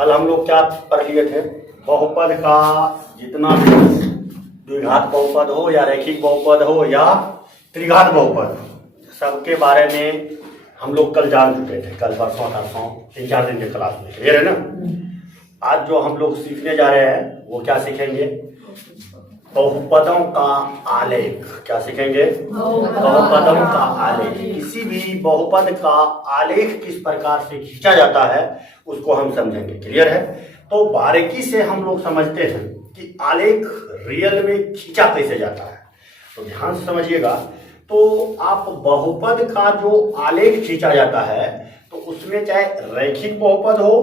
कल हम लोग क्या पढ़ लिए थे? बहुपद का जितना भी द्विघात बहुपद हो या रैखिक बहुपद हो या त्रिघात बहुपद, सबके बारे में हम लोग कल जान चुके थे। कल परसों 3-4 दिन के क्लास में क्लियर है ना। आज जो हम लोग सीखने जा रहे हैं वो क्या सीखेंगे? बहुपदों का आलेख। क्या सीखेंगे? बहुपदों का आलेख। किसी भी बहुपद का आलेख किस प्रकार से खींचा जाता है उसको हम समझेंगे। क्लियर है? तो बारीकी से हम लोग समझते हैं कि आलेख रियल में खींचा कैसे जाता है, तो ध्यान से समझिएगा। तो आप बहुपद का जो आलेख खींचा जाता है तो उसमें चाहे रैखिक बहुपद हो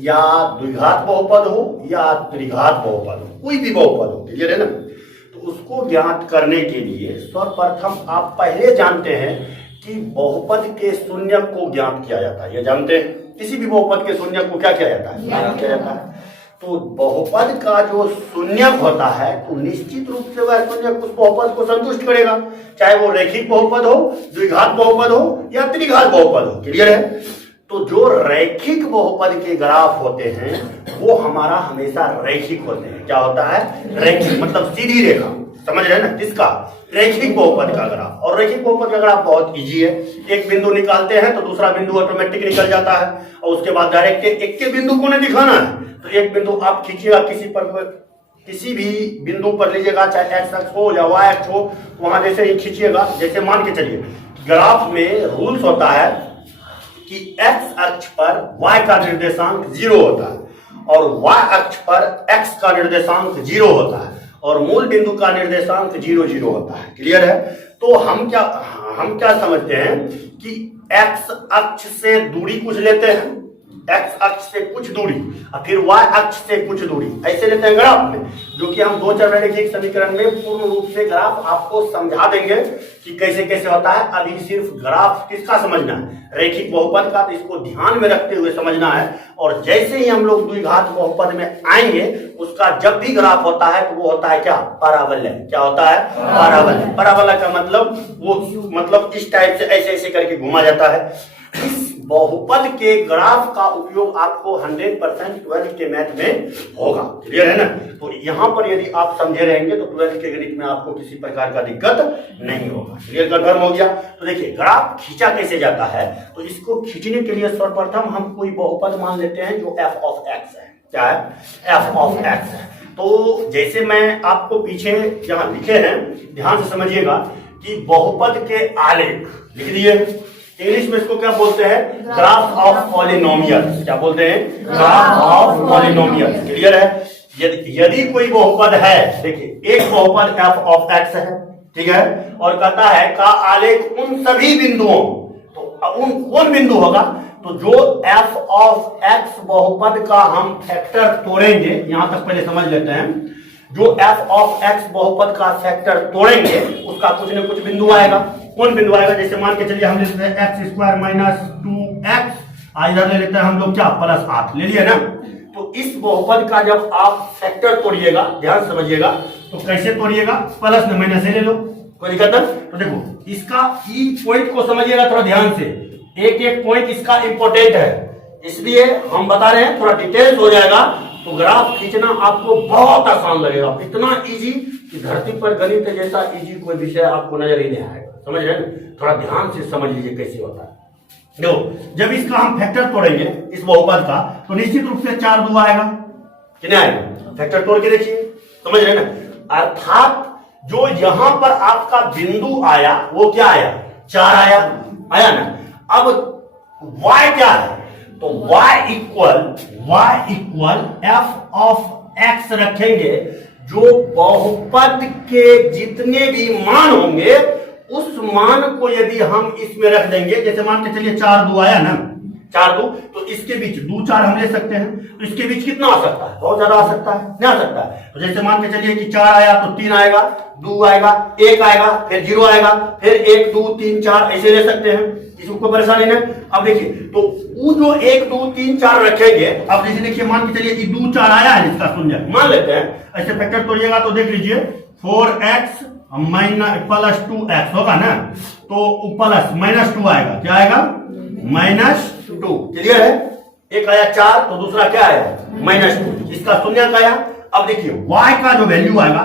या द्विघात बहुपद हो या त्रिघात बहुपद हो, कोई भी बहुपद हो, क्लियर है ना। तो उसको ज्ञात करने के लिए सर्वप्रथम आप पहले जानते हैं कि बहुपद के शून्यक को ज्ञात किया जाता है। ये जानते हैं? किसी भी बहुपद के शून्यक को क्या किया जाता है? ज्ञात किया जाता है। तो बहुपद का जो शून्यक होता है तो निश्चित रूप से वह शून्यक उस बहुपद को संतुष्ट करेगा, चाहे वो रैखिक बहुपद हो, द्विघात बहुपद हो या त्रिघात बहुपद हो। क्लियर है? तो जो रैखिक बहुपद के ग्राफ होते हैं वो हमारा हमेशा रैखिक होते हैं। क्या होता है? रैखिक, मतलब सीधी रेखा। समझ रहे हैं ना? किसका? रैखिक बहुपद का ग्राफ। और रैखिक बहुपद का ग्राफ बहुत इजी है। एक बिंदु निकालते हैं तो दूसरा बिंदु ऑटोमेटिक निकल जाता है, और उसके बाद डायरेक्ट एक के बिंदु को नहीं दिखाना है। तो एक बिंदु आप खींचिएगा, किसी भी बिंदु पर लीजिएगा, चाहे एक्स अक्ष हो या वाई अक्ष हो, वहां जैसे ही खींचिएगा, जैसे मान के चलिए ग्राफ में रूल्स होता है कि एक्स अक्ष पर y का निर्देशांक 0 होता है और y अक्ष पर x का निर्देशांक 0 होता है और मूल बिंदु का निर्देशांक 0 होता है। क्लियर है? तो हम क्या समझते हैं कि x अक्ष से दूरी कुछ लेते हैं, x अक्ष से कुछ दूरी और फिर y अक्ष से कुछ दूरी, ऐसे लेते हैं ग्राफ में, जो कि हम 2 चर रैखिक समीकरण में पूर्ण रूप से ग्राफ आपको समझा देंगे कि कैसे कैसे होता है। अभी सिर्फ ग्राफ किसका समझना है? रैखिक बहुपद का। तो इसको ध्यान में रखते हुए समझना है। और जैसे ही हम लोग द्विघात बहुपद में आएंगे, उसका जब भी ग्राफ होता है तो वो होता है क्या? परावलय। क्या होता है? परावलय। परावलय का मतलब इस टाइप से ऐसे ऐसे करके घुमा जाता है। इस बहुपद के ग्राफ का उपयोग आपको 100% 12 के मैथ में होगा। क्लियर है ना? तो यहां पर यदि आप समझे रहेंगे तो 12 के गणित में आपको किसी प्रकार का दिक्कत नहीं होगा। क्लियर, कन्फर्म हो गया? तो देखिए ग्राफ खींचा कैसे जाता है। तो इसको खींचने के लिए सर्वप्रथम हम कोई बहुपद मान लेते हैं जो f ऑफ x है। क्या है? f ऑफ x है। तो जैसे मैं आपको पीछे जहां लिखे हैं ध्यान से समझिएगा कि बहुपद के आलेख लिख दिए। इंग्लिश में इसको क्या बोलते हैं? Graph of polynomials. क्या बोलते हैं? Graph of polynomials. क्लियर है? यदि कोई बहुपद है, देखिए एक बहुपद f ऑफ x है, ठीक है, और कहता है का आलेख उन सभी बिंदुओं, तो कौन बिंदु होगा? तो जो f ऑफ x बहुपद का हम फैक्टर तोड़ेंगे, यहां तक पहले समझ लेते हैं। जो f ऑफ x बहुपद का फैक्टर तोड़ेंगे उसका कुछ न कुछ बिंदु आएगा। कौन बिंदु आएगा? जैसे मान के चलिए हम लेते हैं x² - 2x, इधर ले लेते हैं हम लोग क्या? +8 ले लिया ना। तो इस बहुपद का जब आप फैक्टर तोड़िएगा, ध्यान समझिएगा, तो कैसे तोड़िएगा? प्लस में माइनस ले लो, कोई दिक्कत नहीं। तो देखो इसका ई पॉइंट को समझिएगा थोड़ा ध्यान से, एक एक पॉइंट इसका इंपॉर्टेंट है, इसलिए हम बता रहे हैं, थोड़ा डिटेल्स हो जाएगा तो ग्राफ खींचना आपको बहुत आसान लगेगा। इतना इजी कि धरती पर गणित जैसा इजी कोई विषय आपको नजर ही नहीं आएगा। समझ रहे हैं? थोड़ा ध्यान से समझ लीजिए कैसे होता है। देखो जब इसका हम फैक्टर तोड़ेंगे इस बहुपद का, तो निश्चित रूप से 4 2 आएगा। कितने आएगा? फैक्टर तोड़ के देखिए, समझ रहे हैं ना। अर्थात जो यहां पर आपका बिंदु आया वो क्या आया? 4 आया ना। अब y क्या है? तो y equal f of x रखेंगे। जो बहुपद के जितने भी मान होंगे उस मान को यदि हम इसमें रख देंगे, जैसे मान के चलिए 4 2 आया ना, 4 2, तो इसके बीच 2 4 हम ले सकते हैं। तो इसके बीच कितना आ सकता है? बहुत ज्यादा आ सकता है, नहीं आ सकता है। तो जैसे मान के चलिए कि 4 आया तो 3 आएगा, 2 आएगा, 1 आएगा, फिर 0 आएगा, फिर 1 2 3 4 ऐसे ले सकते हैं, इसको परेशानी नहीं। अब देखिए तो वो जो 1 2 3 4 रखेंगे, अब जैसे देखिए मान के चलिए कि 2 4 आया है, इसका शून्य मान लेते हैं, ऐसे फैक्टर तोड़िएगा तो देख लीजिए 4x प्लस 2x होगा ना, तो प्लस -2 आएगा। क्या आएगा? -2। क्लियर है? एक आया 4 तो दूसरा क्या आया -2, इसका शून्यक आया। अब देखिए y का जो वैल्यू आएगा,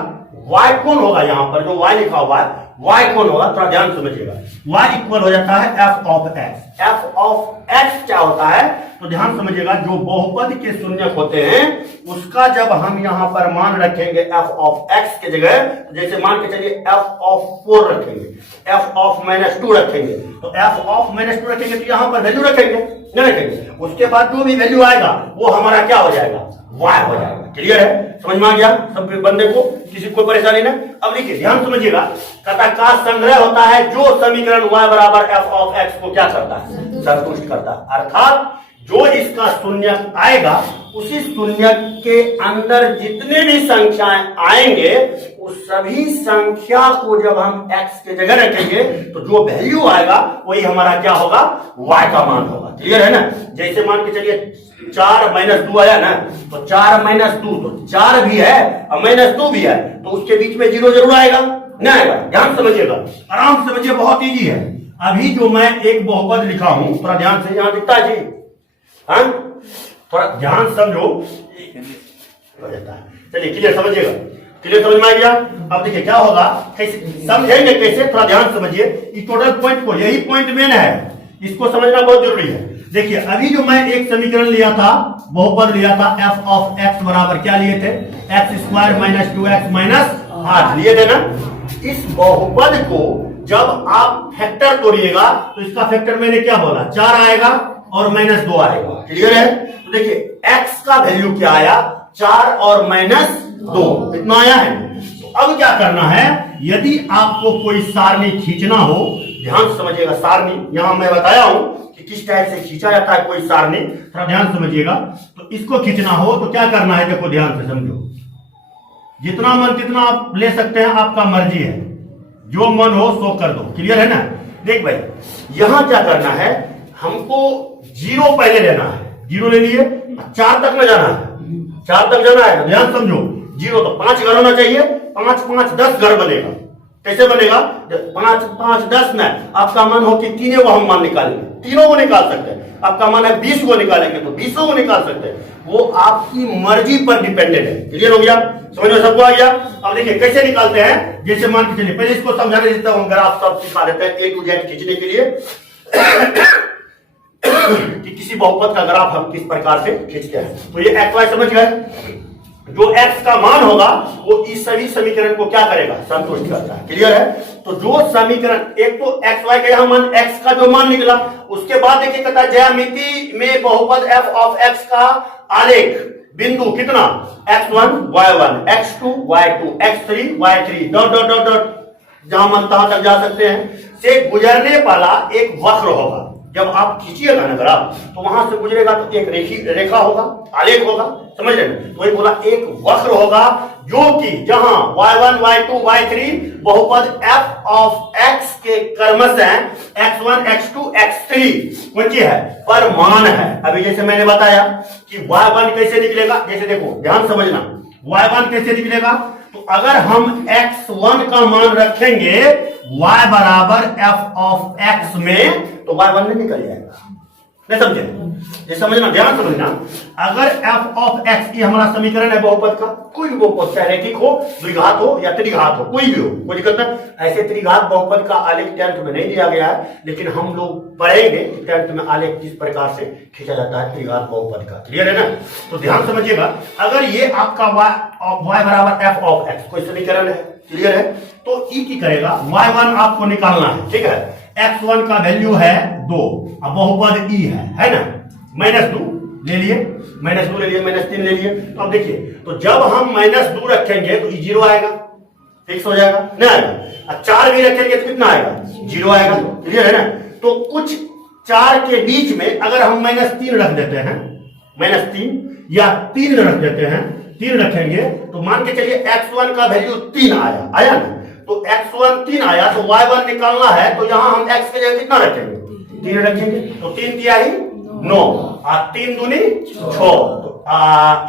y कौन होगा, यहां पर जो y लिखा हुआ है y कौन होगा, थोड़ा ध्यान समझिएगा। y इक्वल हो जाता है f of x। f of x क्या होता है, तो ध्यान समझिएगा, जो बहुपद के शून्यक होते हैं उसका जब हम यहां पर मान रखेंगे f ऑफ x के जगह, जैसे मान के चलिए f ऑफ 4 रखेंगे, f ऑफ -2 रखेंगे, तो f ऑफ -2 रखेंगे तो यहां पर वैल्यू रखेंगे, नहीं रखेंगे, उसके बाद जो भी वैल्यू आएगा वो हमारा क्या हो जाएगा, y हो जाएगा। क्लियर है, समझ में आ गया सब बंदे को, किसी को परेशानी ना। अब देखिए ध्यान समझिएगा, कथा का संग्रह होता है जो समीकरण y बराबर f ऑफ x को क्या करता है, संतुष्ट करता है। अर्थात जो इसका शून्यक आएगा उसी शून्यक के अंदर जितने भी संख्याएं आएंगे उस सभी संख्या को जब हम x के जगह रखेंगे तो जो वैल्यू आएगा वही हमारा क्या होगा, y का मान होगा। क्लियर है ना। जैसे मान के चलिए 4 -2 आया ना, तो 4 -2 तो 4 भी है और -2 भी है, तो उसके बीच में 0 जरूर आएगा, नहीं आएगा। ध्यान समझिएगा, आराम से समझिए, बहुत इजी है। अभी जो मैं एक बहुपद लिखा हूं, थोड़ा ध्यान से, यहां दिखता है जी, हाँ थोड़ा ध्यान समझो, चलिए क्लियर समझिएगा, क्लियर समझ में आ गया। अब देखिए क्या होगा, कैसे समझेंगे, कैसे, थोड़ा ध्यान समझिए। इस टोटल पॉइंट को, यही पॉइंट मेन है, इसको समझना बहुत जरूरी है। देखिए अभी जो मैं एक समीकरण लिया था, बहुपद लिया था, f ऑफ x बराबर क्या लिए थे, x² - 2x - 8 लिए थे ना। इस बहुपद को जब आप फैक्टर तोड़िएगा तो इसका फैक्टर मैंने क्या बोला, 4 आएगा और -2 आएगा। क्लियर है। तो देखिए x का वैल्यू क्या आया, 4 और -2, इतना आया है। तो अब क्या करना है, यदि आपको कोई सारणी खींचना हो, ध्यान समझिएगा, सारणी यहां मैं बताया हूं कि किस टाइप से खींचा जाता है कोई सारणी, थोड़ा ध्यान समझिएगा। तो इसको खींचना हो तो क्या करना है, देखो ध्यान से समझो, जितना मन तितना आप ले सकते हैं, आपका मर्जी है, जो मन हो सो कर दो। क्लियर है ना। देख भाई यहां क्या करना है, हमको 0 पहले लेना है, 0 ले लिए, 4 तक न जाना है, 4 तक जाना है, ध्यान समझो। 0 तो 5 घर होना चाहिए, 5 5 10 घर बनेगा। कैसे बनेगा, 5 5 10 में आपका मन हो कि तीनों को हम मान निकालेंगे, तीनों को निकाल सकते हैं। आपका मन है 20 को निकालेंगे तो 20 को निकाल सकते हैं, वो आपकी मर्जी पर डिपेंडेंट है। क्लियर हो गया, समझ में सबको आ गया। अब देखिए कैसे निकालते हैं, जैसे मान के चलिए, पहले इसको समझाने देता हूं, ग्राफ सब सिखा देते हैं A to Z खींचने के लिए कि किसी बहुपद का ग्राफ हम किस प्रकार से खींचते हैं। तो ये XY समझ गए, जो x का मान होगा वो इस सभी समीकरण को क्या करेगा, संतुष्ट करता है। क्लियर है। तो जो समीकरण, एक तो xy का यहां मान, x का जो मान निकला, उसके बाद देखिए कहता है ज्यामिति में बहुपद f ऑफ x का आलेख बिंदु कितना, x1 y1 x2 y2 x3 y3 dot dot dot dot, जहां मन तहां तक जा सकते हैं, से गुजरने वाला एक वक्र होगा। जब आप खींचिएगा ना ग्राफ तो वहां से गुजरेगा तो एक रेखा होगा, आलेख होगा, समझ रहे हैं। तो वही बोला एक वक्र होगा जो कि जहां y1 y2 y3 बहुपद f ऑफ x के क्रमशः x1 x2 x3 कौन सी है, परमान है। अभी जैसे मैंने बताया कि y1 कैसे निकलेगा, जैसे देखो ध्यान समझना, y1 कैसे निकलेगा, तो अगर हम x1 का मान रखेंगे y बराबर f ऑफ x में, तो y1 में निकल जाएगा। नहीं समझे, ये समझना, ध्यान समझना। अगर f ऑफ x ये हमारा समीकरण है बहुपद का, कोई भी बहुपद, चाहे रैखिक हो, द्विघात हो या त्रिघात हो, कोई भी हो, कोई दिक्कत नहीं। ऐसे त्रिघात बहुपद का आलेख 10th में नहीं दिया गया है, लेकिन हम लोग पढ़ेंगे 10th में आलेख किस प्रकार से खींचा जाता है त्रिघात बहुपद का। क्लियर है ना। तो ध्यान समझिएगा, अगर ये आपका y बराबर f ऑफ x कोई समीकरण है, क्लियर है, तो ई की करेगा, y1 आपको निकालना है, ठीक है। x1 का वैल्यू है 2, अब बहुपद ई है ना, -2 ले लिए, -2 ले लिए, -3 ले लिए। तो अब देखिए, तो जब हम -2 रखेंगे तो 0 आएगा, फिक्स हो जाएगा, नहीं आएगा। अब 4 भी रखेंगे तो कितना आएगा, 0 आएगा। क्लियर है ना। तो कुछ 4 के बीच में अगर हम -3 रख देते हैं, -3 या 3 रख देते हैं, 3 रखेंगे तो मान के चलिए x1 का वैल्यू 3 आया ना, तो x1 3 आया, तो y1 निकालना है, तो यहां हम x के जगह कितना रखेंगे, 3 रखेंगे। तो 3 तिहाई 9 और 3 दूनी 6, तो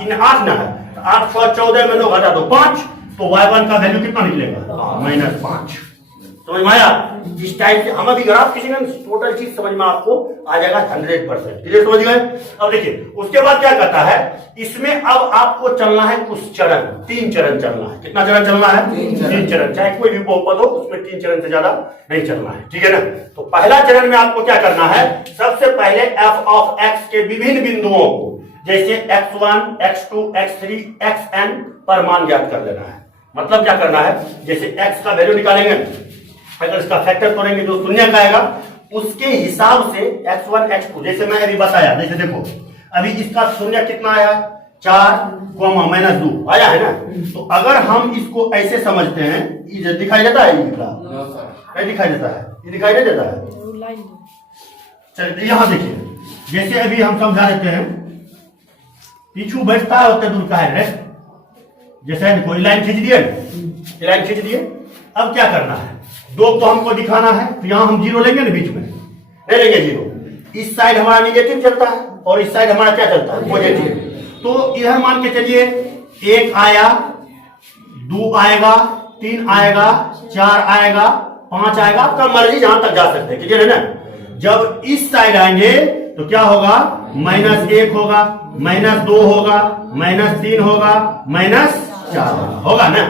इन 8 ना है, 8 6 14 में 9 घटा दो 5, तो y1 का वैल्यू कितना निकलेगा, -5। समझ में आया। इस टाइप से हम अभी ग्राफ खींचेंगे, टोटल चीज समझ में आपको आ जाएगा 100%। क्लियर, समझ गए। अब देखिए उसके बाद क्या कहता है, इसमें अब आपको चलना है कुछ चरण, 3 चरण चलना है। कितना चरण चलना है? 3 चरण। चाहे कोई भी बहुपद हो उसमें 3 चरण से ज्यादा नहीं चलना है, ठीक है ना। तो पहला चरण में आपको क्या करना है, सबसे पहले f ऑफ x के विभिन्न बिंदुओं को जैसे x1, x2, x3, xn पर मान ज्ञात कर लेना है। मतलब क्या करना है, जैसे x का वैल्यू निकालेंगे, अगर इसका फैक्टर तोड़ेंगे जो शून्य का आएगा उसके हिसाब से x1, x2 जैसे मैं अभी बताया, जैसे देखो अभी इसका शून्य कितना आया, 4, -2 आया है ना। तो अगर हम इसको ऐसे समझते हैं, ये दिखाई देता है, नहीं दिखाई देता है, ये दिखाई नहीं देता है। चलिए यहां देखिए, जैसे अभी हम समझा देते हैं, पीछू बैठता है उतने दूर का है, जैसे कोई लाइन खींच दिए, लाइन खींच दिए। अब क्या करना है, 2 को हमको दिखाना है, तो यहां हम 0 लेंगे ना, बीच में ले लेंगे 0। इस साइड हमारा निगेटिव चलता है और इस साइड हमारा क्या चलता है, पॉजिटिव। तो इधर मान के चलिए 1 आया, 2 आएगा, 3 आएगा, 4 आएगा, 5 आएगा, आपका मर्जी जहां तक जा सकते हैं। क्लियर है ना। जब इस साइड आएंगे तो क्या होगा, -1 होगा, -2 होगा, -3 होगा, -4 होगा ना।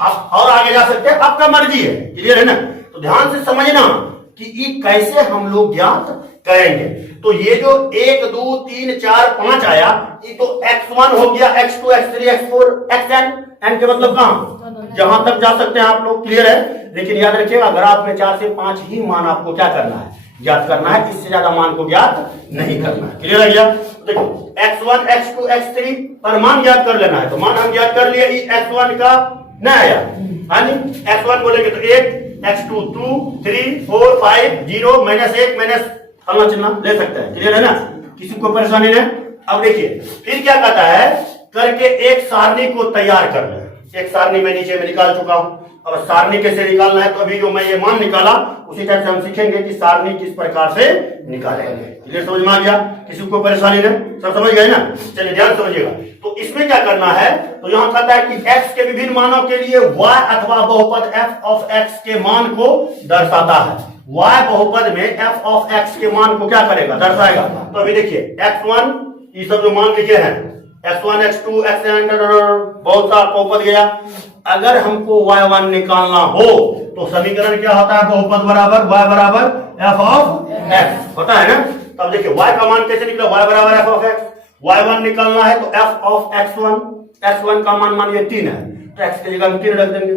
आप और आगे जा सकते हैं, आपका मर्जी है। क्लियर है ना। तो ध्यान से समझना कि ये कैसे हम लोग ज्ञात करेंगे। तो ये जो 1, 2, 3, 4, 5 आया, ये तो x1 हो गया, x2, x3, x4, xn। n के मतलब कहां, जहां तक जा सकते हैं आप लोग। क्लियर है। लेकिन याद रखिएगा ग्राफ में 4 से 5 ही मान आपको क्या करना है, ज्ञात करना है। इससे ज्यादा मान को ज्ञात नहीं करना है। क्लियर है गया। देखो x1, x2, x3 पर मान ज्ञात कर लेना है। तो मान हम ज्ञात कर लिए, x1 का नहीं आया, हाँ जी, x1 बोलेंगे तो 1, x2 2, 3, 4, 5, 0, -1, फलना चिन्ह ले सकते हैं। क्लियर है ना, किसी को परेशानी नहीं। अब देखिए फिर क्या कहता है, करके एक सारणी को तैयार कर ले। एक सारणी में नीचे में निकाल चुका हूं। अब सारणी कैसे निकालना है, तो अभी जो मैं ये मान निकाला उसी टाइप से हम सीखेंगे कि सारणी किस प्रकार से निकालेंगे। क्लियर, समझ में आ गया, किसी को परेशानी नहीं, सब समझ गए ना। चलिए ध्यान समझिएगा। तो इसमें क्या करना है, तो यहां कहता है कि x के विभिन्न मानों के लिए y अथवा बहुपद f ऑफ x के मान को दर्शाता है। y बहुपद में f ऑफ x के मान को क्या करेगा, दर्शाएगा। तो अभी देखिए x1, ये सब जो मान लिखे हैं, x1, x2, xn, बहुत सा बहुपद गया। अगर हमको y1 निकालना हो तो समीकरण क्या होता है, बहुपद बराबर y बराबर f ऑफ x होता है ना। तब देखिए y का मान कैसे निकला, y बराबर f ऑफ x। y1 निकालना है तो f ऑफ x1, x1 का मान मानिए 3 है, तो x की जगह हम 3 रख देंगे।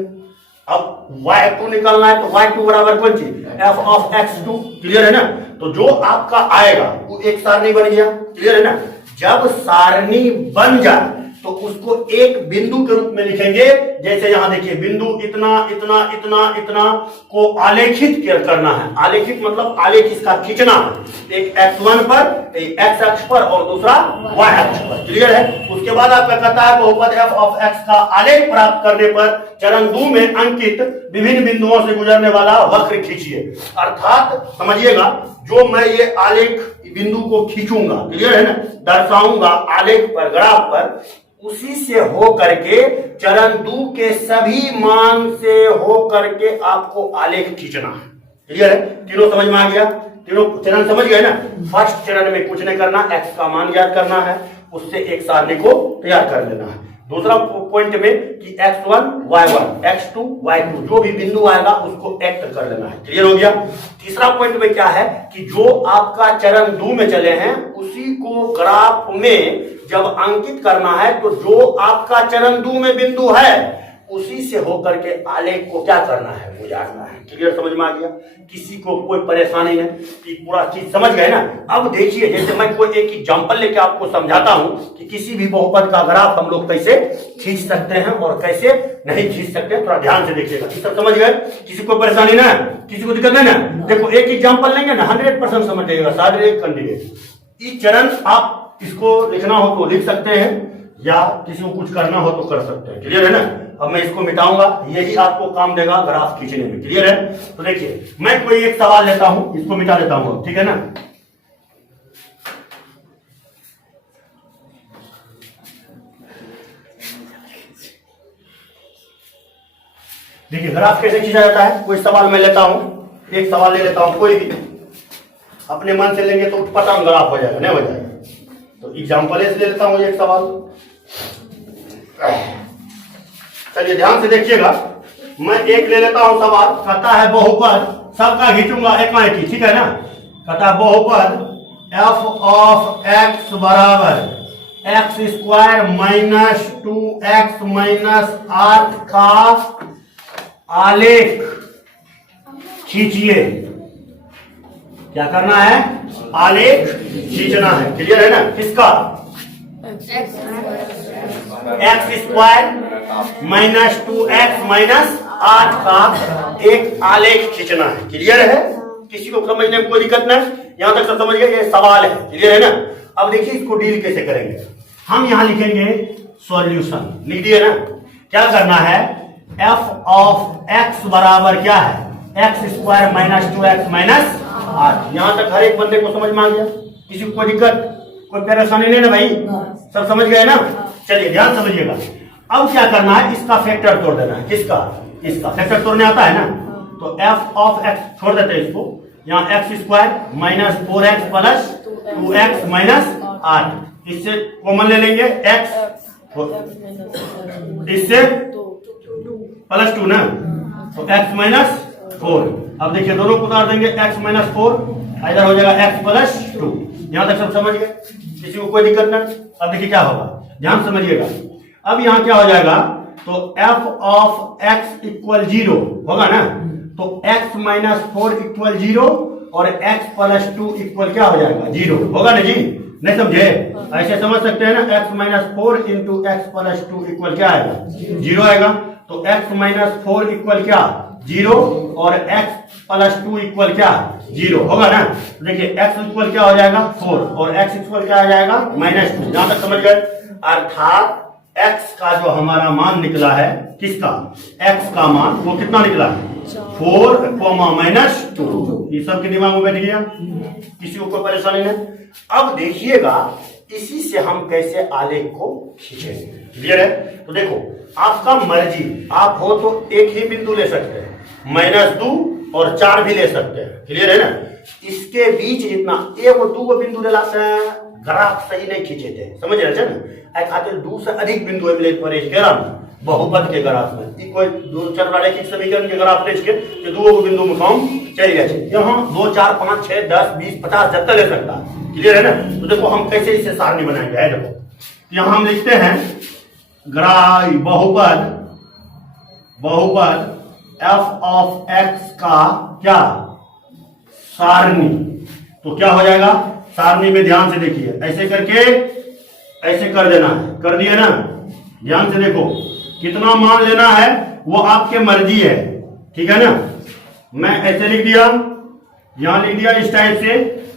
अब y2 निकालना है तो y2 बराबर कौन चीज, f ऑफ x2। क्लियर है ना। तो जो आपका आएगा वो एक सारणी बन गया। क्लियर है ना। जब सारणी बन जाए तो उसको एक बिंदु के रूप में लिखेंगे। जैसे यहां देखिए बिंदु इतना इतना इतना इतना को आलेखित करना है। आलेखित मतलब आलेख इसका खींचना है, एक x1 पर, एक x अक्ष पर और दूसरा y अक्ष पर। क्लियर है। उसके बाद आपका कहता है बहुपद f ऑफ x का आलेख प्राप्त करने पर चरण 2 में अंकित विभिन्न बिंदुओं से गुजरने वाला वक्र खींचिए। अर्थात समझिएगा, जो मैं ये आलेख बिंदु को खींचूंगा, क्लियर है ना, दर्शाऊंगा आलेख पर, ग्राफ पर, उसी से हो करके चरण 2 के सभी मान से हो करके आपको आलेख खींचना है। क्लियर है। तीनों समझ में आ गया, तीनों चरण समझ गए ना। फर्स्ट चरण में कुछ नहीं करना, x का मान ज्ञात करना है, उससे एक सारणी को तैयार कर लेना है। दूसरा पॉइंट में कि x1, y1, x2, y2 जो भी बिंदु आएगा उसको एक्ट कर लेना है। क्लियर हो गया। तीसरा पॉइंट में क्या है कि जो आपका चरण 2 में चले हैं उसी को ग्राफ में जब अंकित करना है तो जो आपका चरण 2 में बिंदु है उसी से होकर के आलेख को क्या करना है, गुजारना है। क्लियर, समझ में आ गया, किसी को कोई परेशानी नहीं कि पूरा चीज समझ गए ना। अब देखिए जैसे मैं कोई एक एग्जांपल लेके आपको समझाता हूं कि किसी भी बहुपद का ग्राफ हम लोग कैसे खींच सकते हैं और कैसे नहीं खींच सकते हैं। थोड़ा ध्यान से देखिएगा, सब समझ गए, किसी को परेशानी ना, किसी को दिक्कत नहीं ना। देखो एक एग्जाम्पल लेंगे ना, 100% समझ जाइएगा, शारीरिक कैंडिडेट। ये चरण आप इसको लिखना हो तो लिख सकते हैं या किसी को कुछ करना हो तो कर सकते हैं। क्लियर है ना। अब मैं इसको मिटाऊंगा, यही आपको काम देगा ग्राफ खींचने में। क्लियर है। तो देखिए मैं कोई एक सवाल लेता हूं, इसको मिटा देता हूं, ठीक है ना। देखिए ग्राफ कैसे खींचा जाता है। कोई सवाल मैं लेता हूं, एक सवाल ले लेता हूं कोई भी। अपने मन से लेंगे तो उठपटांग ग्राफ हो जाएगा, नहीं हो जाएगा। तो एग्जाम्पल से ले लेता हूँ एक सवाल, चलिए ध्यान से देखिएगा। मैं एक ले लेता हूं सवाल, कहता है बहुपद, सबका खींचूंगा एक ना एक, ठीक है ना। कहता है बहुपद f ऑफ x बराबर x square minus 2x minus 8 का आलेख खींचिए। क्या करना है? आलेख खींचना है। क्लियर है ना? किसका? X square minus 2x minus 8 का एक आलेख खींचना है। क्लियर है? किसी को समझने में कोई दिक्कत नहीं? यहां तक सब समझ गए? ये सवाल है। क्लियर है ना? अब देखिए इसको डील कैसे करेंगे। हम यहां लिखेंगे सॉल्यूशन, लिख दिए ना। क्या करना है? f ऑफ x बराबर क्या है? X square minus 2x minus 8। यहां तक हर एक बंदे को समझ में आ गया? किसी को कोई दिक्कत, कोई परेशानी नहीं ना भाई? सब समझ गए ना? चलिए ध्यान समझिएगा। अब क्या करना है? इसका फैक्टर तोड़ देना है। किसका? इसका फैक्टर तोड़ने आता है ना। तो f ऑफ x छोड़ देते हैं इसको, यहाँ x square minus 4x plus 2x minus 8, इससे कॉमन ले लेंगे x, इससे प्लस 2 ना, तो x माइनस 4। अब देखिए दोनों को उतार देंगे, x माइनस 4 इधर हो जाएगा x प्लस 2। यहां तक सब समझ गए? किसी को कोई दिक्कत नहीं? अब देखिए क्या होगा, ध्यान समझिएगा। अब यहां क्या हो जाएगा? तो f ऑफ x इक्वल 0 होगा ना, तो x माइनस 4 इक्वल 0 और x प्लस 2 इक्वल क्या हो जाएगा? 0 होगा ना जी? नहीं समझे? ऐसे समझ सकते हैं ना, x minus 4 into x plus 2 equal क्या आएगा? 0 आएगा। तो x माइनस 4 इक्वल क्या? 0 और x प्लस 2 इक्वल क्या? 0 होगा ना। देखिए x इक्वल क्या हो जाएगा? 4 और x इक्वल क्या आ जाएगा? माइनस 2। यहां तक समझ गए? अर्थात x का जो हमारा मान निकला है, किसका? x का मान वो कितना निकला है? 4 माइनस 2। ये सबके दिमाग में बैठ गया? किसी को कोई परेशानी नहीं? अब देखिएगा इसी से हम कैसे आलेख को खींचेंगे। क्लियर है? तो देखो आपका मर्जी, आप हो तो एक ही बिंदु ले सकते हैं, -2 और 4 भी ले सकते हैं। क्लियर है ना? इसके बीच जितना एक और 2 बिंदु लाते हैं, ग्राफ सही नहीं खींचे थे, समझ रहे ना? खातिर 2 से अधिक बिंदु बहुपद के ग्राफ में कोई 2 चर वाले समीकरण के ग्राफ ले के 2 बिंदु में काम चल गया। यहाँ 2 4 5 6 10 20 50 जब तक ले सकता है। क्लियर है ना? तो देखो हम कैसे इसे सारणी बनाएंगे। है देखो यहाँ हम लिखते हैं बहुपद f ऑफ x का क्या? सारणी। तो क्या हो जाएगा? सारणी में ध्यान से देखिए, ऐसे करके ऐसे कर देना है। कर दिए ना? ध्यान से देखो कितना मान लेना है वो आपके मर्जी है। ठीक है ना? मैं ऐसे लिख दिया, यहां लिख दिया इस टाइप से।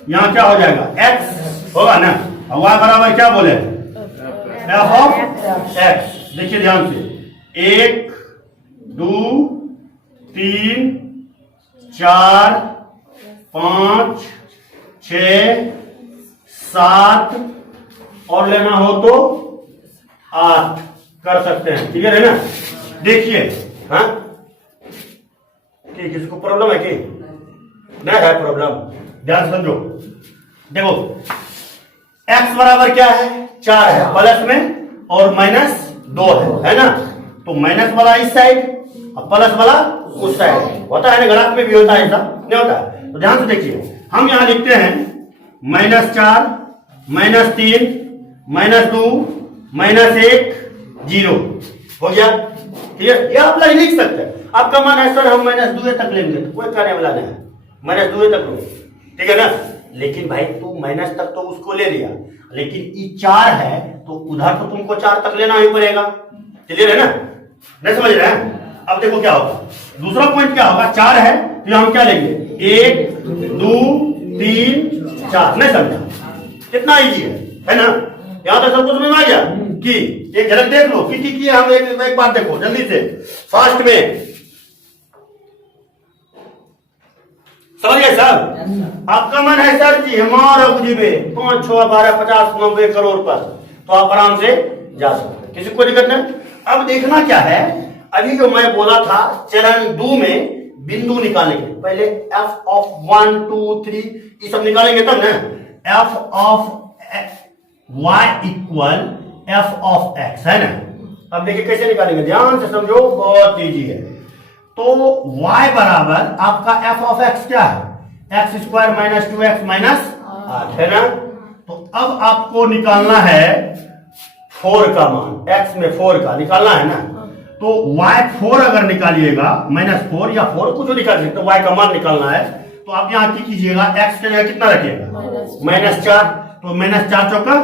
यहां क्या हो जाएगा? x होगा ना, और y बराबर क्या बोले? f of x। देखिए ध्यान से, 1 2 3 4 5 6 7 और लेना हो तो 8 कर सकते हैं। क्लियर है ना? देखिए हाँ, किसी को प्रॉब्लम है कि नहीं है? प्रॉब्लम ध्यान समझो। देखो x बराबर क्या है? 4 है, प्लस में और माइनस 2 है ना? तो माइनस वाला इस साइड और प्लस वाला उस साइड होता है ना? ग्राफ में भी होता है, ऐसा नहीं होता? तो ध्यान से देखिए, हम यहां लिखते हैं -4 -3 -2 -1 0 हो गया। क्लियर? ये आप लिख सकते हैं। आपका मन है सर हम -2 तक लेंगे, तो कोई करने वाला नहीं है, -2 तक लो। ठीक है ना? लेकिन भाई तू माइनस तक तो उसको ले लिया, लेकिन ये 4 है तो उधर तो तुमको 4 तक लेना ही पड़ेगा। क्लियर है ना? नहीं समझ रहे हैं? अब देखो क्या होगा, दूसरा पॉइंट क्या होगा? 4 है तो हम क्या लेंगे? 1 2 3 4। नहीं समझा? कितना इजी है ना? यहां तक सब कुछ में आ गया कि एक झलक देख लो कि हम एक बार देखो जल्दी से फास्ट में। समझ गए सर? आपका मन है सर जी हमारा बुझे 5 6 12 50 90 करोड़ पर, तो आप आराम से जा सकते हैं, किसी को दिक्कत नहीं। अब देखना क्या है, अभी जो मैं बोला था चरण 2 में बिंदु निकालेंगे। पहले एफ ऑफ 1 2 3 ये सब निकालेंगे तब ना। F of y equal F of x है ना। अब देखिए कैसे निकालेंगे, ध्यान से समझो, बहुत इजी है। तो y बराबर आपका एफ ऑफ x क्या है, x square minus 2x minus 8 है ना। तो अब आपको निकालना है 4 का मान, x में 4 का निकालना है ना। तो y4 अगर निकालिएगा, -4 या 4 कुछ निकाल सकते, तो y का मान निकालना है। तो आप यहाँ की कीजिएगा, x के जगह कितना रखिएगा, -4। तो -4 चौका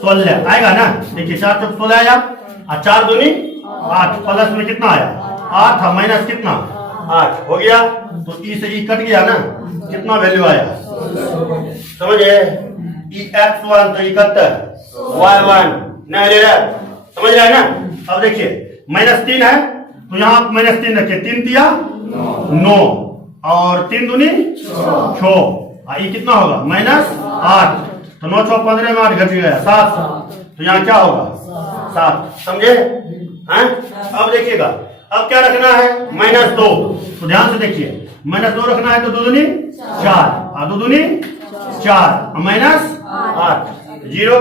16 आएगा ना। देखिए 4 चौक 16 आया, और 4 दूनी 8, प्लस में कितना आया 8 था, माइनस कितना 8 हो गया। तो ई से ई कट गया ना, कितना वैल्यू आया, समझे। ई x1 तो 71, y1 नहीं ले रहा, समझ रहे हैं ना। अब देखिए -3 है, तो यहाँ -3 रखिए, 3 दिया 9 और 3 दूनी 6, ये कितना होगा -8। तो 9 6 15 में 8 घट गया 7, तो यहाँ क्या होगा 7, समझे हैं। अब देखिएगा, अब क्या रखना है, -2। तो ध्यान से देखिए, -2 रखना है तो 2 दूनी 4, 2 दूनी 4 -8, 0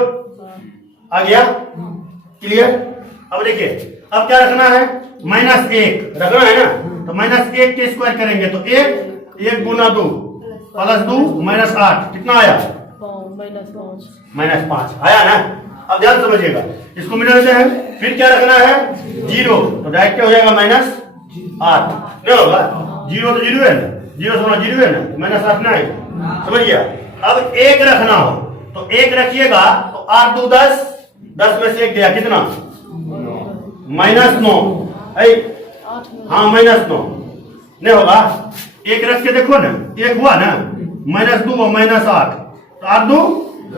आ गया, क्लियर। अब देखिए, अब क्या रखना है, -1 रखना है ना। तो -1 के स्क्वायर करेंगे तो 1 गुना 2 प्लस 2 -8 कितना आया, -5 आया ना। अब ध्यान समझिएगा, इसको मिला देते हैं। फिर क्या रखना है, 0, तो डायरेक्ट क्या हो जाएगा -8 नहीं होगा, 0 तो 0 है ना, 0 से 0 है ना, -8 ना है, समझ गया। अब 1 रखना हो तो 1 रखिएगा, तो 8 2 10, 10 में से 1 गया कितना, -9, हाँ -9 नहीं होगा। 1 रख के देखो ना, 1 हुआ ना, -2 और -8, तो 8 2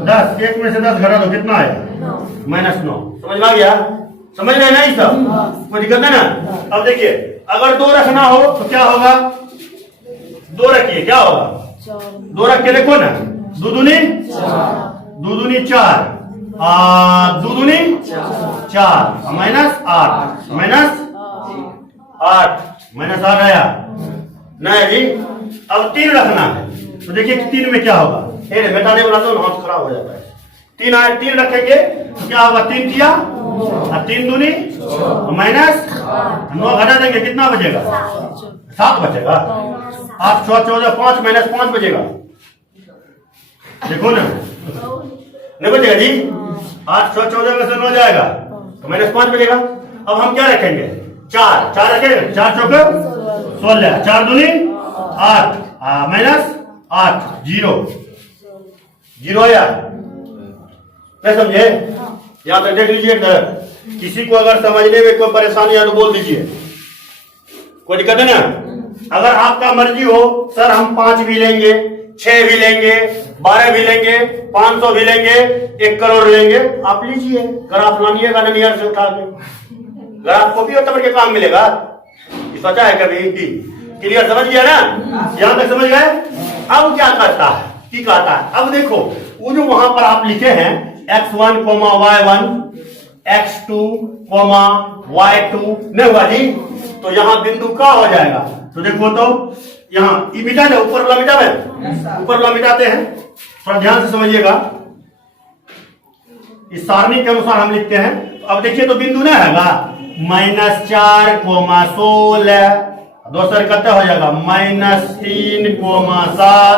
10, 1 में से 10 घटा दो कितना आया, -9, समझ में आ गया, समझ रहे ना ये सब, कोई दिक्कत है ना। अब देखिए, अगर 2 रखना हो तो क्या होगा, 2 रखिए, क्या होगा, 2 रख के देखो ना, 2 दूनी 4, 2 दूनी 4, 2 दूनी 4 -8 -8 आया नहीं जी। अब 3 रखना है, तो देखिए 3 में क्या होगा, मेटाने वाला तो हाथ खराब हो जाता है। 3 आए, 3 रखेंगे तो क्या होगा, 3 किया, 3 दूनी -9 घटा देंगे कितना बचेगा, 7 बचेगा। 8 6 14 5 -5 बचेगा, देखो ना, नहीं बचेगा जी। 8 6 14 में से 9 जाएगा तो -5 बचेगा। अब हम क्या रखेंगे, 4 रखेंगे, 4 चौके 16, 4 दूनी 8 -8 0 आया, नहीं समझे। यहाँ तक देख लीजिए, किसी को अगर समझने में कोई परेशानी है तो बोल दीजिए, कोई दिक्कत है ना। अगर आपका मर्जी हो, सर हम 5 भी लेंगे, 6 भी लेंगे, 12 भी लेंगे, 500 भी लेंगे, 1 करोड़ लेंगे, आप लीजिए। ग्राफ लानिएगा ननियर से उठा के, ग्राफ कॉपी और तब के काम मिलेगा, सोचा है कभी की, क्लियर, समझ गया ना, यहाँ तक समझ गए। अब क्या करता है, की कहता है, अब देखो वो जो वहां पर आप लिखे हैं x1, y1, x2, y2 नहीं हुआ जी, तो यहाँ बिंदु का हो जाएगा। तो देखो, तो यहाँ ये मिटा दे, ऊपर वाला मिटा है, ऊपर वाला मिटाते हैं, थोड़ा ध्यान से समझिएगा। इस सारणी के अनुसार हम लिखते हैं। तो अब देखिए, तो बिंदु नहीं हैगा, -4, 16, दोसर कत हो जाएगा, -3, -7,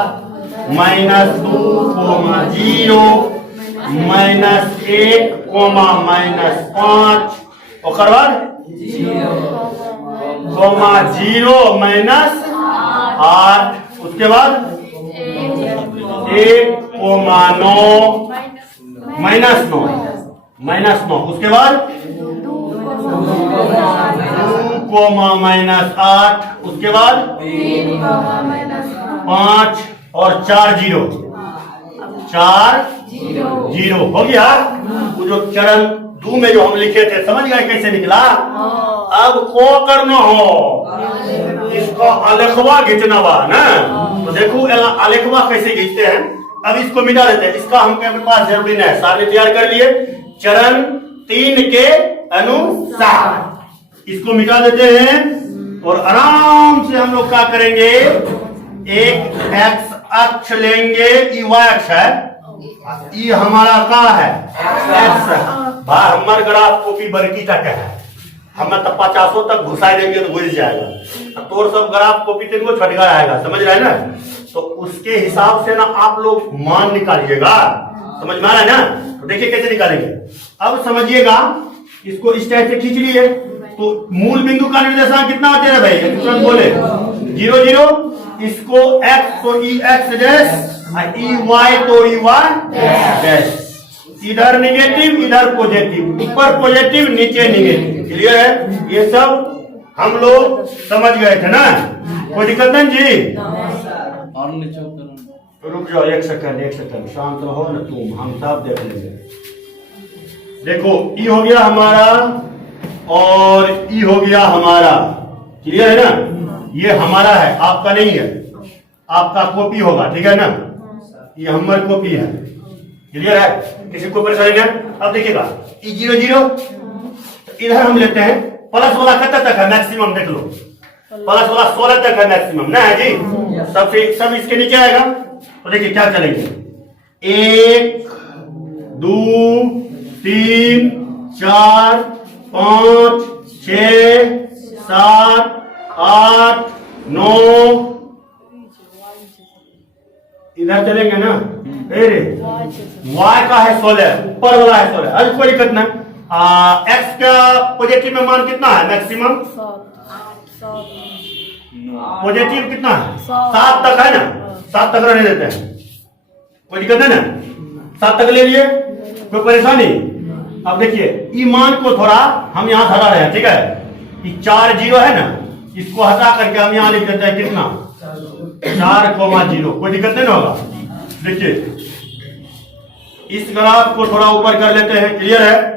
-2, -0, -1, -5, ओकर बाद 0 -8, उसके बाद 1, 9, उसके बाद 2, -8, उसके बाद 5 और 4 0 हो गया। वो जो चरण 2 में जो हम लिखे थे, समझ गए कैसे निकला। अब को करना हो, इसको अलेखवा खींचना बा ना, तो देखो अलेखवा कैसे खींचते हैं। अब इसको मिटा देते हैं, इसका हमके पास जरूरी नहीं है, सारे तैयार कर लिए। चरण 3 के अनुसार इसको मिटा देते हैं और आराम से हम हम लोग क्या करेंगे, एक एक्स अक्ष लेंगे, ई वाई अक्ष है, ई हमारा का है एक्स है भाई। हमारे ग्राफ कॉपी बरकी तक है, हमें तो 50 तक घुसा देंगे तो घुस जाएगा। तो सब ग्राफ कॉपी तेरे को छटका आएगा, समझ रहे हैं ना। तो उसके हिसाब से ना आप लोग मान निकालिएगा, समझ में आ रहा है ना। तो देखिए कैसे निकालेंगे, अब समझिएगा। इसको इस टाइप से खींच लिए तो मूल बिंदु का निर्देशांक कितना होता है भाई, तुरंत बोले 0 0। इसको x तो ई एक्स डैश, ई वाई तो ई वाई डैश। इधर निगेटिव इधर पॉजिटिव, ऊपर पॉजिटिव नीचे निगेटिव। क्लियर है, ये सब हम लोग समझ गए थे ना, कोई दिक्कत नहीं जी। और नीचे रुक जाओ एक सेकंड, शांत रहो ना तुम, हम सब देख लेंगे। देखो ई हो गया हमारा और ई हो गया हमारा, क्लियर है ना। ये हमारा है, आपका नहीं है, आपका कॉपी होगा, ठीक है ना। ये हमारी कॉपी है, क्लियर है, किसी को परेशानी नहीं। अब देखिएगा ई 0 0, इधर हम लेते हैं प्लस वाला कितना तक है मैक्सिमम, देख लो प्लस वाला 16 तक है मैक्सिमम ना है जी। सब इसके नीचे आएगा। तो देखिए क्या करेंगे, 1 2 3 4 5 6 7 8 9, इधर चलेंगे ना। y का है 16, ऊपर वाला है 16, आज कोई दिक्कत नहीं। x का पॉजिटिव में मान कितना है मैक्सिमम, पॉजिटिव कितना है 7 तक है ना, 7 तक रहने देते हैं, कोई दिक्कत है ना। 7 तक ले लिए, कोई परेशानी। अब देखिए ई मान को थोड़ा हम यहाँ हटा रहे हैं, ठीक है। ये 4 0 है ना, इसको हटा करके हम यहाँ लिख देते हैं कितना 4,0, कोई दिक्कत नहीं होगा। देखिए इस ग्राफ को थोड़ा ऊपर कर लेते हैं, क्लियर है।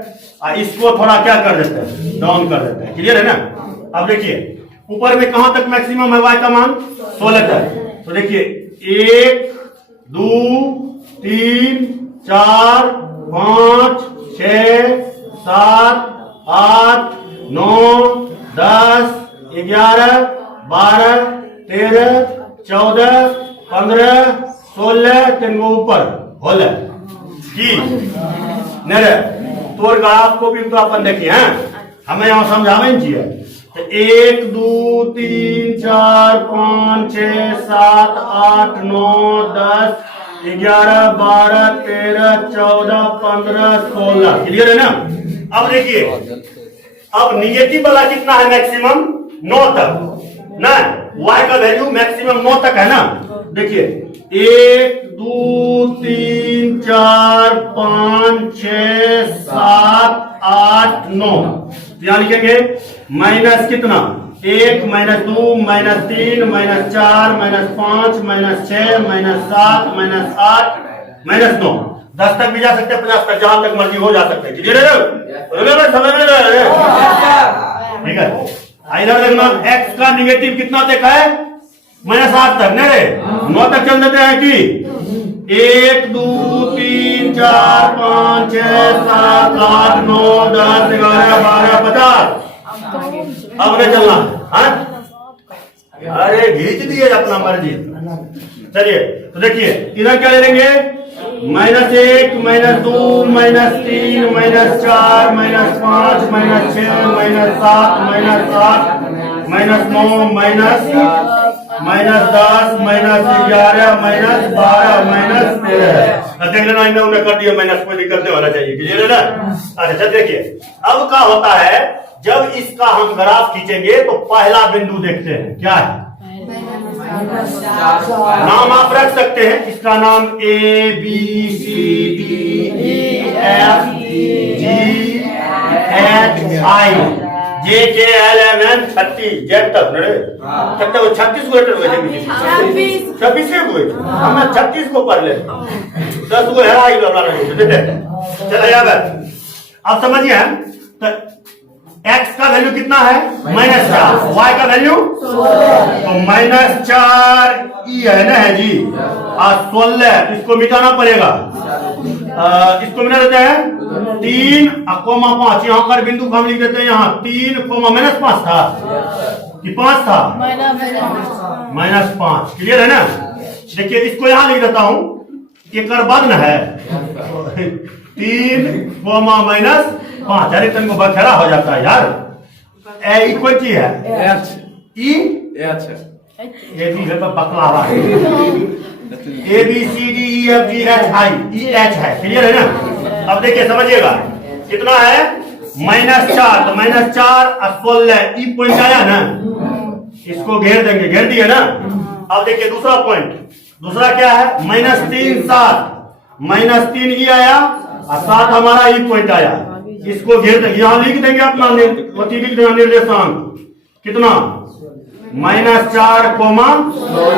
इसको थोड़ा क्या कर देते हैं, डाउन कर देते हैं, क्लियर है ना। अब देखिए ऊपर में कहां तक मैक्सिमम है y का मान 16 तक। तो देखिए 1 2 3 4 5 6 7 8 9 10 11 12 13 14 15 16 तीन ऊपर होल की नहीं तोर ग्राफ को भी तो अपन देखिए हैं, हमें यहाँ समझावे चाहिए। तो 1 2 3 4 5 6 7 8 9 10 11 12 13 14 15 16, क्लियर है ना। अब देखिए अब निगेटिव वाला कितना है मैक्सिमम 9 तक ना, y का वैल्यू मैक्सिमम 9 तक है ना। देखिए 1 2 3 4 5 6 7 8 9, यहाँ लिखेंगे माइनस कितना 1 -2 -3 -4 -5 -6 -7 -8 -9, 10 तक भी जा सकते हैं, 50 तक, जहां तक मर्जी हो जा सकते हैं, क्लियर है, समझ में ठीक है। इधर देखना x का निगेटिव कितना तक है -8 तक, नहीं 9 तक चल देते हैं कि 1 2 3 4 5 6 7 8 9 10 11 12 50, अब नहीं चलना है। अरे खींच दिए अपना मर्जी। चलिए तो देखिए इधर क्या ले लेंगे -1 -2 -3 -4 -5 -6 -7 -8 -9 -10 -11 -12 देख लेना, इन्हें उन्हें कर दिया माइनस, कोई दिक्कत नहीं होना चाहिए, क्लियर है ना। अच्छा देखिए अब क्या होता है, जब इसका हम ग्राफ खींचेंगे तो पहला बिंदु देखते हैं क्या है, नाम आप रख सकते हैं, इसका नाम ABCDEFGHI JKLMN 36 जेड तक 36 को लेटर हुए, 26 हुए, हमने 36 को पढ़ ले, 10 को हेरा ही लगा रहे। चलो यार अब समझिए, तो x का वैल्यू कितना है -4, y का वैल्यू तो -4 ई है ना है जी, और 16 इसको मिटाना पड़ेगा, इसको मिला देते हैं 3 कोमा 5, यहाँ पर बिंदु को हम लिख देते हैं यहाँ 3 कोमा -5 था कि 5 था, -5। क्लियर है ना? देखिए इसको यहाँ लिख देता हूँ, ये कर्बद्ध है 3 कोमा -5। अरे तुमको बखेड़ा हो जाता है यार। ए इक्वलिटी है ई ए बी है baklava A B C D E F G H I E H है। क्लियर है ना? अब देखिए समझिएगा कितना है -4, तो -4 और 16 ई पॉइंट आया ना, इसको घेर देंगे, घेर दिए ना। अब देखिए दूसरा पॉइंट, दूसरा क्या है -3 7, -3 ई आया और 7 हमारा ई पॉइंट आया, इसको घेर देंगे, यहाँ लिख देंगे अपना लिख देंगे निर्देशांक कितना -4 कोमा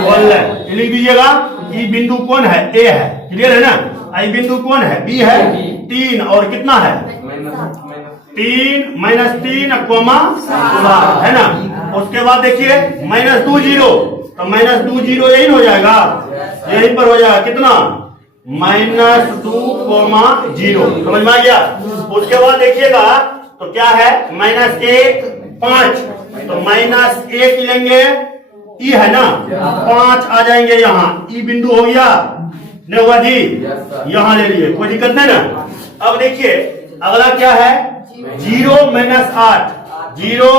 16 लिख दीजिएगा। ई बिंदु कौन है? ए है। क्लियर है ना? आई बिंदु कौन है? बी है। 3 और कितना है 3 -3 कोमा 7 है ना। उसके बाद देखिए -2 0, तो -2 0 यही हो जाएगा, यहीं पर हो जाएगा कितना -2 कोमा 0। समझ में आ गया? उसके बाद देखिएगा तो क्या है -1 5, तो -1 लेंगे, ई है ना, 5 आ जाएंगे यहाँ, ई बिंदु हो गया नहीं हुआ जी, यहाँ ले लिए, कोई दिक्कत नहीं ना। अब देखिए अगला क्या है 0 -8, 0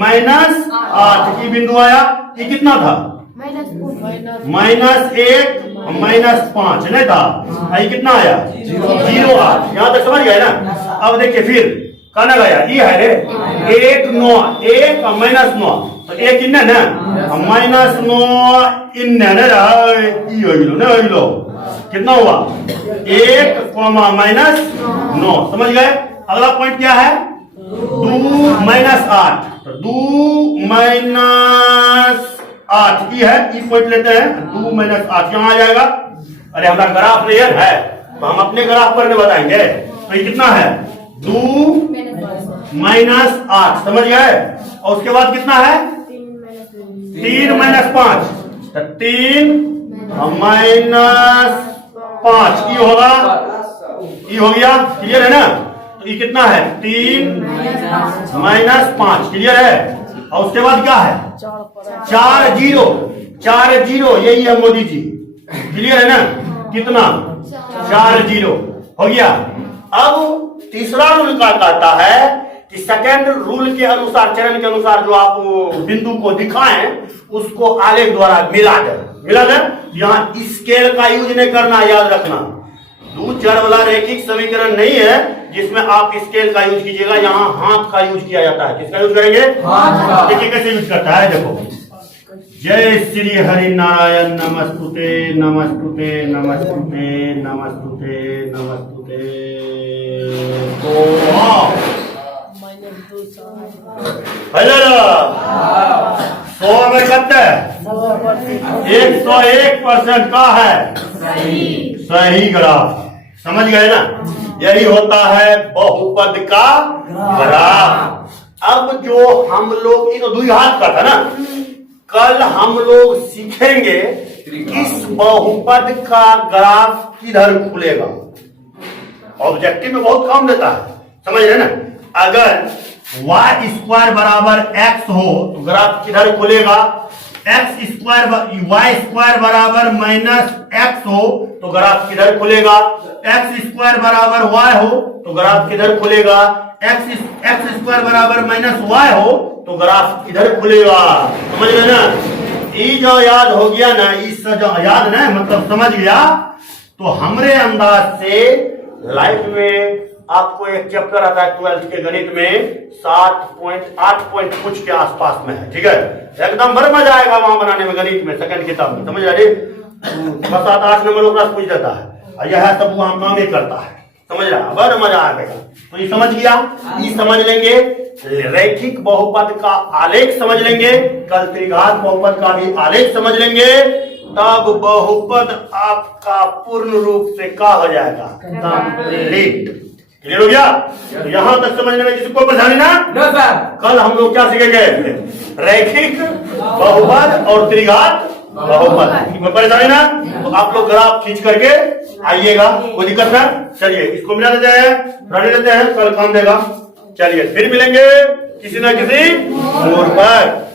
-8 ई बिंदु आया, ये कितना था -1 -5 नहीं था, ये कितना आया 0 8। यहाँ तक समझ गए ना? अब देखिए फिर कहना गया ये है रे 1 9 1 -9, तो 1 इन्ने ना -9 इन्ने ई हो गिलो कितना हुआ 1 कोमा -9। समझ गए? अगला पॉइंट क्या है 2 -8, तो 2 -8 ई है, ई पॉइंट लेते हैं 2 -8 यहाँ आ जाएगा। अरे हमारा ग्राफ क्लियर है तो हम अपने ग्राफ पर नहीं बताएंगे, तो ये कितना है 2 -8। समझ गए? और उसके बाद कितना है 3 -5, तो 3 -5 ई होगा, ई हो गया। क्लियर है ना? तो ये कितना है 3 -5। क्लियर है? और उसके बाद क्या है 4 0 यही है मोदी जी। क्लियर है ना? कितना 4 0 हो गया। अब तीसरा रूल का कहता है कि सेकंड रूल के अनुसार, चरण के अनुसार जो आप बिंदु को दिखाएं उसको आलेख द्वारा मिला दे। यहाँ स्केल का यूज नहीं करना, याद रखना। 2 चर वाला रैखिक समीकरण नहीं है जिसमें आप स्केल का यूज कीजिएगा, यहाँ हाथ का यूज किया जाता है। किसका यूज करेंगे? देखिए कैसे यूज करता है, देखो। जय श्री हरि नारायण नमस्तुते नमस्तुते नमस्तुते नमस्तुते नमस्तुते। सौ में कितने 101% का है सही ग्राफ। समझ गए ना? यही होता है बहुपद का ग्राफ। अब जो हम लोग, ये तो द्विघात का था ना, कल हम लोग सीखेंगे इस बहुपद का ग्राफ किधर खुलेगा। ऑब्जेक्टिव में बहुत काम देता है, समझ रहे ना? अगर y² बराबर x हो तो ग्राफ किधर खुलेगा, y² बराबर -x हो तो ग्राफ किधर खुलेगा, x² बराबर y हो तो ग्राफ किधर खुलेगा, x² बराबर -y हो तो ग्राफ किधर खुलेगा। समझ रहे ना? ये जो याद हो गया ना, इस जो याद ना मतलब समझ गया, तो हमरे अंदाज से लाइफ में आपको एक चैप्टर आता है 12th के गणित में 7.8 पॉइंट कुछ के आसपास में है। ठीक है? एकदम बड़ा मजा आएगा वहां बनाने में, गणित में सेकंड किताब में। समझ रहे? 7-8 नंबर ओकरा पूछ देता है और यह सब वहां काम ही करता है। समझ रहा? बड़ा मजा आएगा। तो ये समझ गया, ये समझ लेंगे, रैखिक बहुपद का आलेख समझ लेंगे, कल त्रिघात बहुपद का भी आलेख समझ लेंगे, तब बहुपद आपका पूर्ण रूप से क्या हो जाएगा, कंप्लीट। क्लियर हो गया? तो यहां तक समझने में किसी को परेशानी ना? कल हम लोग क्या सीखेंगे, रैखिक बहुपद और त्रिघात बहुपद। इसमें परेशानी ना, तो आप लोग ग्राफ खींच करके आइएगा, कोई दिक्कत ना। चलिए इसको मिला देते हैं, रहने देते हैं, कल काम देगा। चलिए फिर मिलेंगे किसी न किसी मोड़ पर।